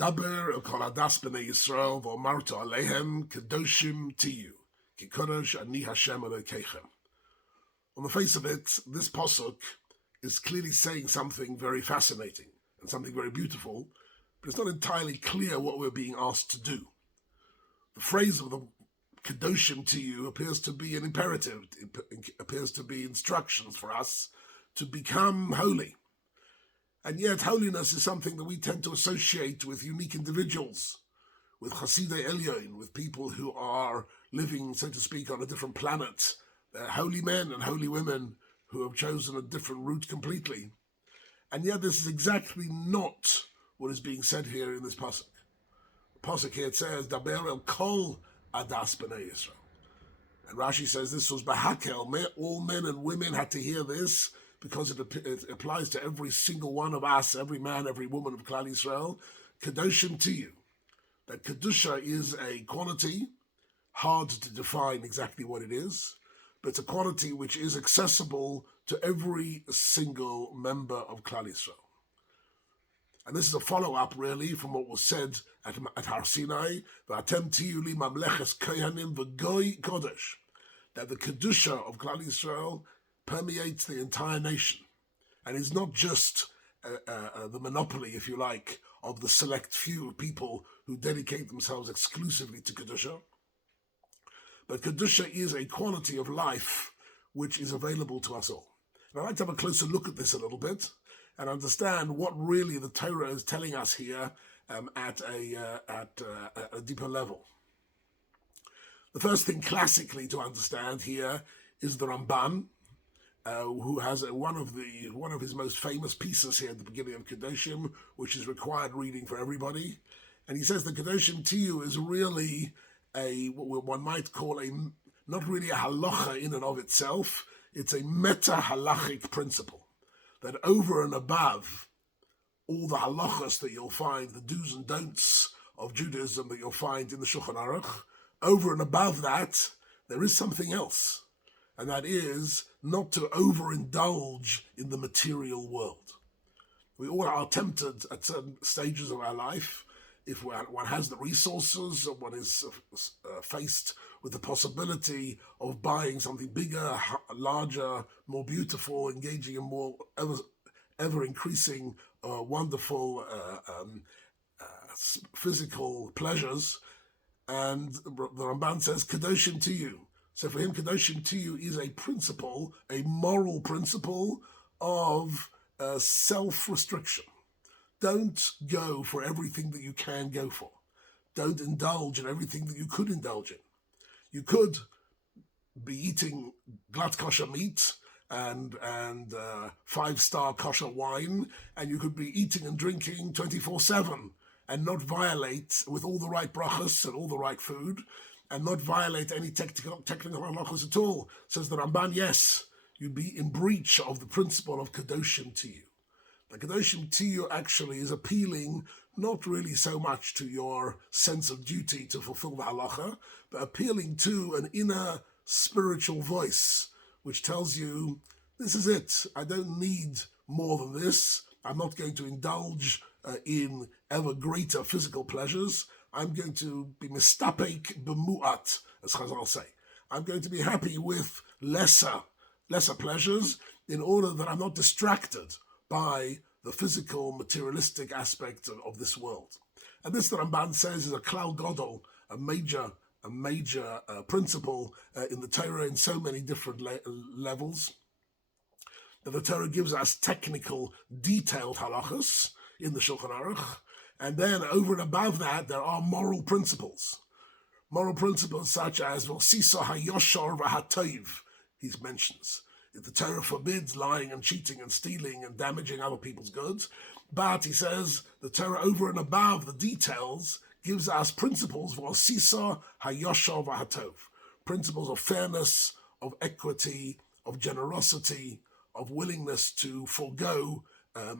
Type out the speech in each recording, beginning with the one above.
Daber el kol hadas b'nei Yisrael v'omarta alehem kedoshim tiyu, ki kodesh ani Hashem Elokeichem. On the face of it, this pasuk is clearly saying something very fascinating and something very beautiful, but it's not entirely clear what we're being asked to do. The phrase of the kedoshim tiyu appears to be an imperative, it appears to be instructions for us to become holy. And yet holiness is something that we tend to associate with unique individuals, with Chasidei Elyon, with people who are living, so to speak, on a different planet. They're holy men and holy women who have chosen a different route completely. And yet this is exactly not what is being said here in this pasuk. The pasuk here, it says, Daber el kol adas b'nei Yisrael. And Rashi says this was Bahakel. All men and women had to hear this, because it applies to every single one of us, every man, every woman of Klal Yisrael. Kedoshim tiyu. That Kedusha is a quality, hard to define exactly what it is, but it's a quality which is accessible to every single member of Klal Yisrael. And this is a follow-up, really, from what was said at Har Sinai, V'atem tiyu li mamleches kohanim v'goy kodesh, that the Kedusha of Klal Yisrael permeates the entire nation, and is not just the monopoly, if you like, of the select few people who dedicate themselves exclusively to Kedusha. But Kedusha is a quality of life which is available to us all. And I'd like to have a closer look at this a little bit and understand what really the Torah is telling us here at a deeper level. The first thing classically to understand here is the Ramban, who has one of his most famous pieces here at the beginning of Kedoshim, which is required reading for everybody. And he says the Kedoshim Tiyu is really what one might call not really a halacha in and of itself. It's a meta-halachic principle, that over and above all the halachas that you'll find, the do's and don'ts of Judaism that you'll find in the Shulchan Aruch, over and above that, there is something else. And that is not to overindulge in the material world. We all are tempted at certain stages of our life, if one has the resources, or one is faced with the possibility of buying something bigger, larger, more beautiful, engaging in more ever-increasing, wonderful physical pleasures. And the Ramban says, Kedoshim tiyu. So for him, Kedoshim tiyu is a principle, a moral principle of self-restriction. Don't go for everything that you can go for. Don't indulge in everything that you could indulge in. You could be eating glatt kosher meat and 5-star kosher wine, and you could be eating and drinking 24/7 and not violate, with all the right brachas and all the right food, and not violate any technical halachos at all. Says the Ramban, yes, you'd be in breach of the principle of Kedoshim tiyu. The Kedoshim tiyu actually is appealing not really so much to your sense of duty to fulfill the halacha, but appealing to an inner spiritual voice which tells you, this is it, I don't need more than this, I'm not going to indulge in ever greater physical pleasures, I'm going to be mistapek b'mu'at, as Chazal say. I'm going to be happy with lesser pleasures in order that I'm not distracted by the physical, materialistic aspect of this world. And this, the Ramban says, is a klal gadol, a major principle in the Torah in so many different levels. That the Torah gives us technical, detailed halachas in the Shulchan Aruch, and then over and above that, there are moral principles. Moral principles such as V'sisa hayoshar v'hatoiv, he mentions. The Torah forbids lying and cheating and stealing and damaging other people's goods. But, he says, the Torah over and above the details gives us principles, V'sisa hayoshar v'hatov, principles of fairness, of equity, of generosity, of willingness to forego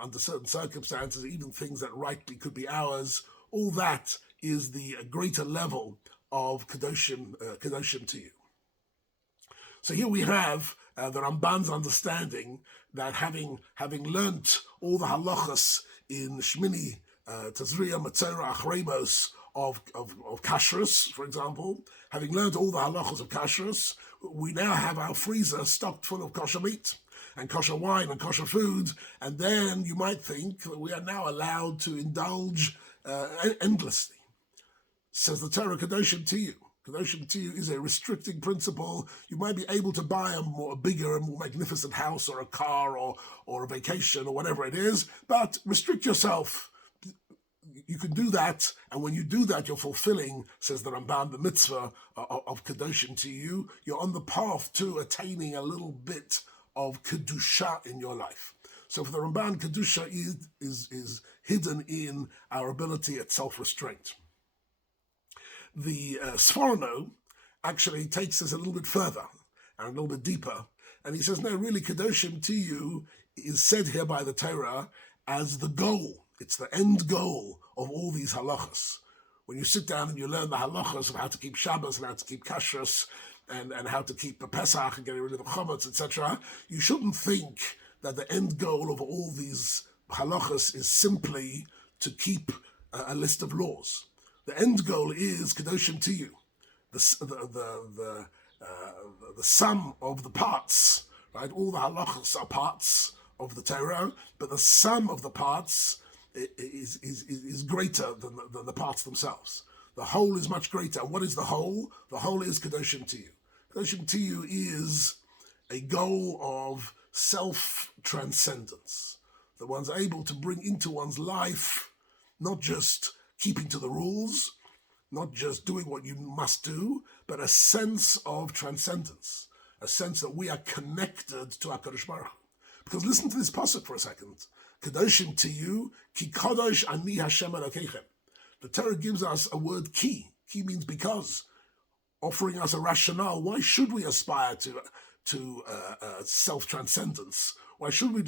under certain circumstances, even things that rightly could be ours. All that is the greater level of Kedoshim tiyu. So here we have the Ramban's understanding that having learnt all the halachas in Shmini Tazriya Matzera Achremos of kashrus, for example. Having learned all the halachos of kashrus, we now have our freezer stocked full of kosher meat and kosher wine and kosher food, and then you might think that we are now allowed to indulge endlessly. Says the Torah, Kedoshim to you. Kedoshim to you is a restricting principle. You might be able to buy a bigger and more magnificent house or a car or a vacation or whatever it is, but restrict yourself. You can do that, and when you do that, you're fulfilling, says the Ramban, the mitzvah of Kedoshim to you. You're on the path to attaining a little bit of Kedusha in your life. So for the Ramban, Kedusha is hidden in our ability at self-restraint. The Sforno actually takes us a little bit further and a little bit deeper, and he says, no, really, Kedoshim to you is said here by the Torah as the goal. It's the end goal of all these halachas. When you sit down and you learn the halachas of how to keep Shabbos and how to keep kashrus and how to keep the Pesach and getting rid of the chametz, etc., you shouldn't think that the end goal of all these halachas is simply to keep a list of laws. The end goal is Kedoshim to you, the sum of the parts, right? All the halachas are parts of the Torah, but the sum of the parts is greater than the parts themselves. The whole is much greater. And what is the whole? The whole is Kedoshim to you. Kedoshim to you is a goal of self-transcendence, that one's able to bring into one's life not just keeping to the rules, not just doing what you must do, but a sense of transcendence, a sense that we are connected to HaKadosh Baruch Hu. Because listen to this pasuk for a second. Kedoshim to you, ki kadosh ani Hashem Elokeichem. The Torah gives us a word ki. Ki means because, offering us a rationale. Why should we aspire to self-transcendence? Why should we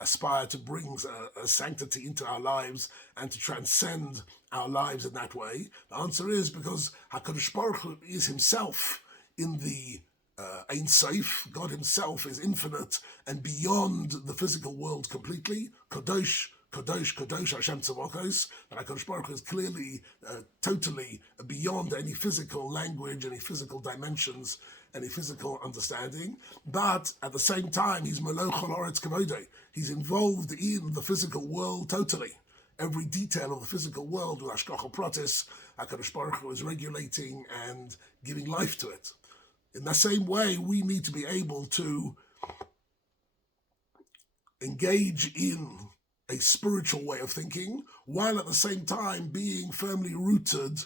aspire to bring a sanctity into our lives and to transcend our lives in that way? The answer is because HaKadosh Baruch Hu is himself in the Ein Sof. God himself is infinite and beyond the physical world completely. Kadosh, Kadosh, Kadosh, Hashem Tzavokos. And HaKadosh Baruch Hu is clearly, totally beyond any physical language, any physical dimensions, any physical understanding. But at the same time, he's Melo Chol Haaretz Kavodei. He's involved in the physical world totally. Every detail of the physical world with Hashgacha Pratis, HaKadosh Baruch Hu is regulating and giving life to it. In the same way, we need to be able to engage in a spiritual way of thinking, while at the same time being firmly rooted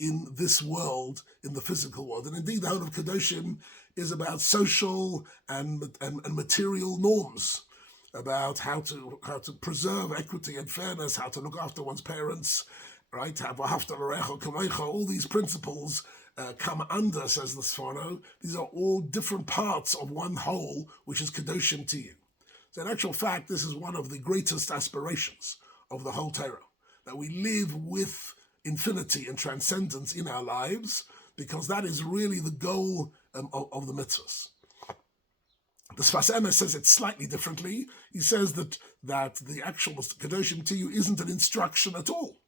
in this world, in the physical world. And indeed, the whole of Kedoshim is about social and material norms, about how to preserve equity and fairness, how to look after one's parents, right? All these principles come under, says the Sforno. These are all different parts of one whole, which is Kedoshim to you. So in actual fact, this is one of the greatest aspirations of the whole Torah, that we live with infinity and transcendence in our lives, because that is really the goal of the mitzvahs. The Sfas Emes says it slightly differently. He says that the actual Kedoshim to you isn't an instruction at all.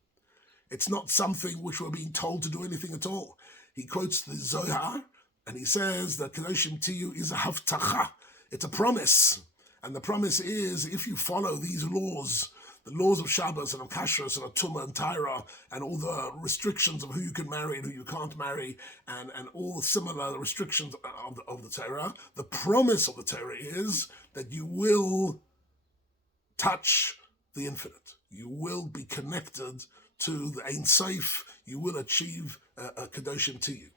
It's not something which we're being told to do anything at all. He quotes the Zohar, and he says that Kedoshim to you is a havtacha. It's a promise. And the promise is, if you follow these laws, the laws of Shabbos and of Kashrus and of Tumah and Taira, and all the restrictions of who you can marry and who you can't marry, and all the similar restrictions of the Torah, the promise of the Torah is that you will touch the infinite. You will be connected to the Ein Sof. You will achieve a Kedoshim to you.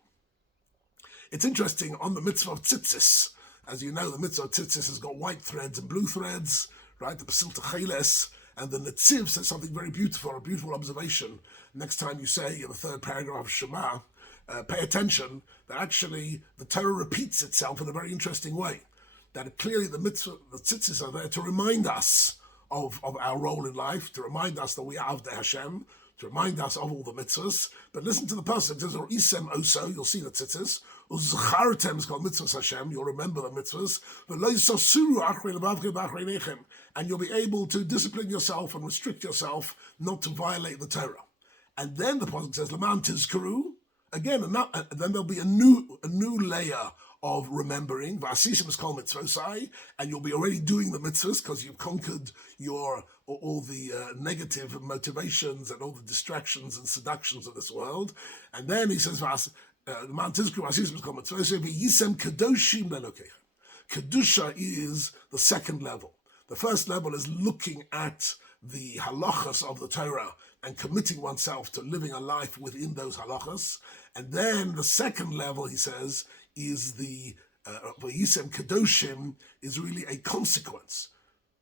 It's interesting, on the mitzvah of tzitzis, as you know, the mitzvah of tzitzis has got white threads and blue threads, right? The Pasilta Cheles, and the Netziv says something very beautiful, a beautiful observation. Next time you say in the third paragraph of Shema, pay attention that actually the Torah repeats itself in a very interesting way. That clearly the mitzvah, the tzitzis are there to remind us of our role in life, to remind us that we are Avdei Hashem, to remind us of all the mitzvahs. But listen to the pasuk. It says, or isem oso, you'll see the tzitzis. Uzachartem is called mitzvahs Hashem, you'll remember the mitzvahs. But lo yisasuru achrei levavchem v'achrei nechem. and you'll be able to discipline yourself and restrict yourself not to violate the Torah. And then the pasuk says, "Laman tizkaru," again, and then there'll be a new layer of remembering. V'asisim is called mitzvosai, and you'll be already doing the mitzvahs because you've conquered all the negative motivations and all the distractions and seductions of this world. And then he says, "Laman tizkaru," v'asisim is called mitzvosai. V'yisem kedoshim lelokeichem. Kedusha is the second level. The first level is looking at the halachas of the Torah and committing oneself to living a life within those halachas. And then the second level, he says, is the V'yisem Kedoshim is really a consequence.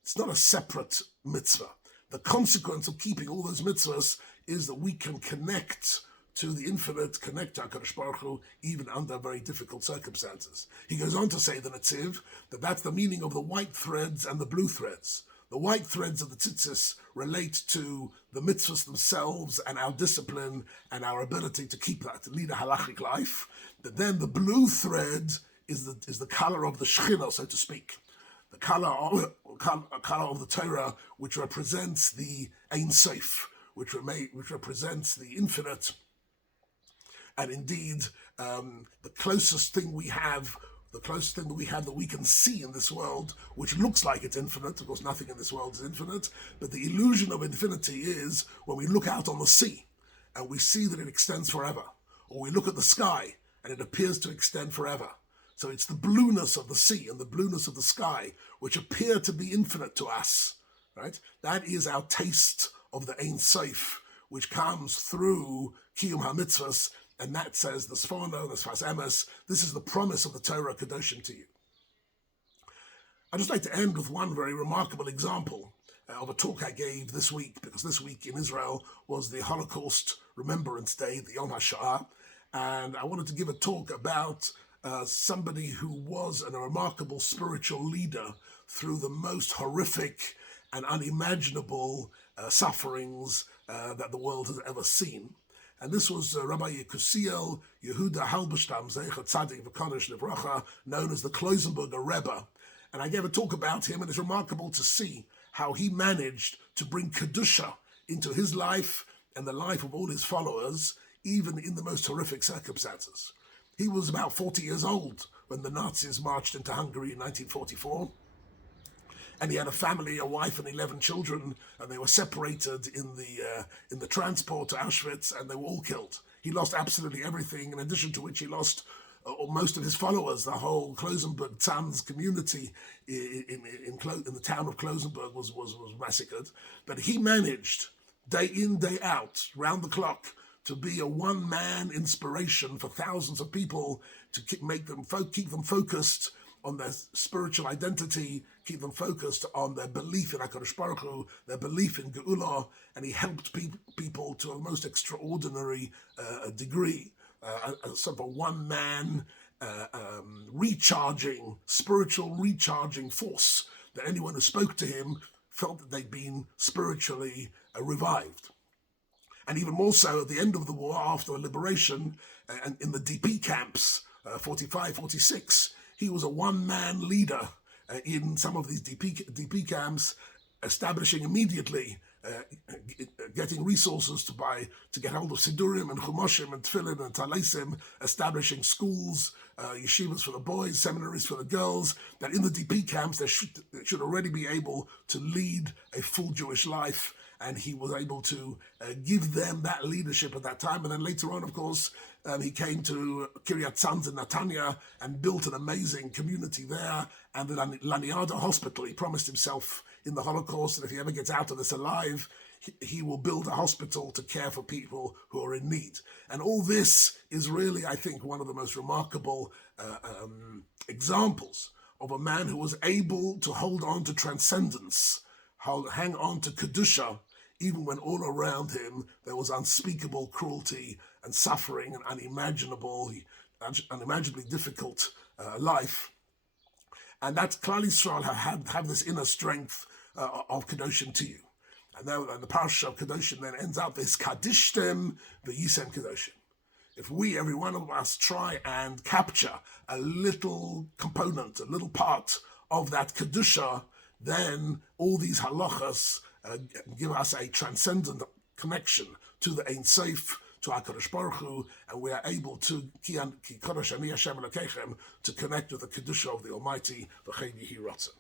It's not a separate mitzvah. The consequence of keeping all those mitzvahs is that we can connect to the infinite, connect to HaKadosh Baruch Hu, even under very difficult circumstances. He goes on to say, the Netziv, that's the meaning of the white threads and the blue threads. The white threads of the tzitzis relate to the mitzvahs themselves and our discipline and our ability to keep that, to lead a halachic life. But then the blue thread is the color of the Shekhinah, so to speak. The color of the Torah, which represents the Ein Sof, which represents the infinite. And indeed, the closest thing we have that we can see in this world, which looks like it's infinite. Of course, nothing in this world is infinite, but the illusion of infinity is when we look out on the sea and we see that it extends forever, or we look at the sky and it appears to extend forever. So it's the blueness of the sea and the blueness of the sky which appear to be infinite to us, right? That is our taste of the Ein Sof, which comes through Kiyum HaMitzvahs. And that says the Sforno, the Sfas Emes, this is the promise of the Torah Kedoshim to you. I'd just like to end with one very remarkable example of a talk I gave this week, because this week in Israel was the Holocaust Remembrance Day, the Yom HaShoah, and I wanted to give a talk about somebody who was a remarkable spiritual leader through the most horrific and unimaginable sufferings that the world has ever seen. And this was Rabbi Yekusiel Yehuda Halberstam, Zecher Tzadik V'Kodesh Livracha, known as the Kloisenberger Rebbe. And I gave a talk about him, and it's remarkable to see how he managed to bring Kedusha into his life and the life of all his followers, even in the most horrific circumstances. He was about 40 years old when the Nazis marched into Hungary in 1944. And he had a family, a wife and 11 children, and they were separated in the transport to Auschwitz, and they were all killed. He lost absolutely everything, in addition to which he lost most of his followers. The whole Klosenberg Tzanz community in the town of Klosenberg was massacred. But he managed, day in, day out, round the clock, to be a one-man inspiration for thousands of people, to keep them focused on their spiritual identity, keep them focused on their belief in HaKadosh Baruch Hu, their belief in Geula, and he helped people to a most extraordinary degree. Sort of a one-man spiritual recharging force, that anyone who spoke to him felt that they'd been spiritually revived. And even more so at the end of the war, after the liberation, and in the DP camps, 45, 46, he was a one-man leader in some of these DP camps, establishing immediately, getting resources to get hold of Sidurim and Chumoshim and Tefillin and Talesim, establishing schools, yeshivas for the boys, seminaries for the girls, that in the DP camps they should already be able to lead a full Jewish life. And he was able to give them that leadership at that time. And then later on, of course, he came to Kiryat Tzanz in Netanya and built an amazing community there. And the Laniada Hospital, he promised himself in the Holocaust that if he ever gets out of this alive, he will build a hospital to care for people who are in need. And all this is really, I think, one of the most remarkable examples of a man who was able to hold on to transcendence, hang on to Kedusha, even when all around him there was unspeakable cruelty and suffering and unimaginably difficult life. And that's Klal Yisrael have this inner strength of Kedoshim to you. And then the parasha of Kedoshim then ends up this Kadishtem v'yisem Kedoshim. If we, every one of us, try and capture a little component, a little part of that Kedusha, then all these halachas give us a transcendent connection to the Ein Sof, to HaKadosh Baruch Hu, and we are able to to connect with the Kedusha of the Almighty, V'chein Yehi Ratzon.